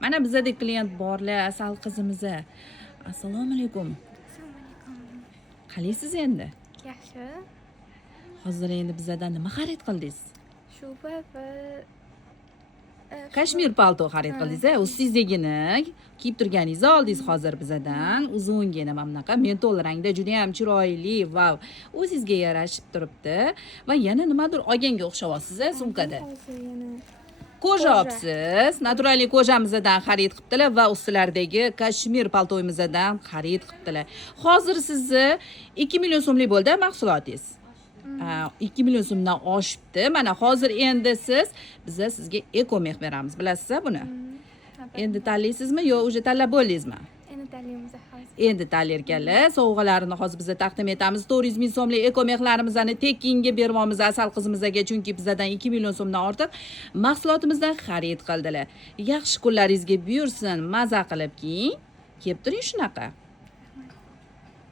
Mana bizada klient borlar, asal qizimiz. Assalomu alaykum. Assalomu alaykum. Qalaysiz endi? Yaxshi. Hozir endi bizadan nima xarid qildingiz? Shuba va Kashmir palto xarid qildingiz-a? O'zingizdagini kiyib turganingizni oldingiz hozir bizadan. Uzungina mana bunaqa mentol rangda juda ham chiroyli va o'zingizga yarashib turibdi. Va yana nimadir olganga o'xshayapsiz-a sumkada. hozir yana Koja olibsiz. Naturali kojamizdan xarid qilibdilar va ustilaridagi kashmir paltoyimizdan xarid qilibdilar. Hozir sizni 2 million so'mlik bo'ldi mahsulotingiz. 2 million so'mdan oshibdi. Mana hozir endi biza sizga ekomeh beramiz. Bilasizmi buni? Endi tanlaysizmi yo уже tanlab bo'ldingizmi? endi tanlaymiz hozir. Endi tanlarkanlar sovg'alarini hozir biza taqdim etamiz. 400 ming so'mlik ekomehlarimizni tekinga beramiz asal qizimizga, chunki bizadan 2 million so'mdan ortiq mahsulotimizdan xarid qildilar. Yaxshi kunlaringizga buyursin, maza qilib kiying. Kelib turing shunaqa.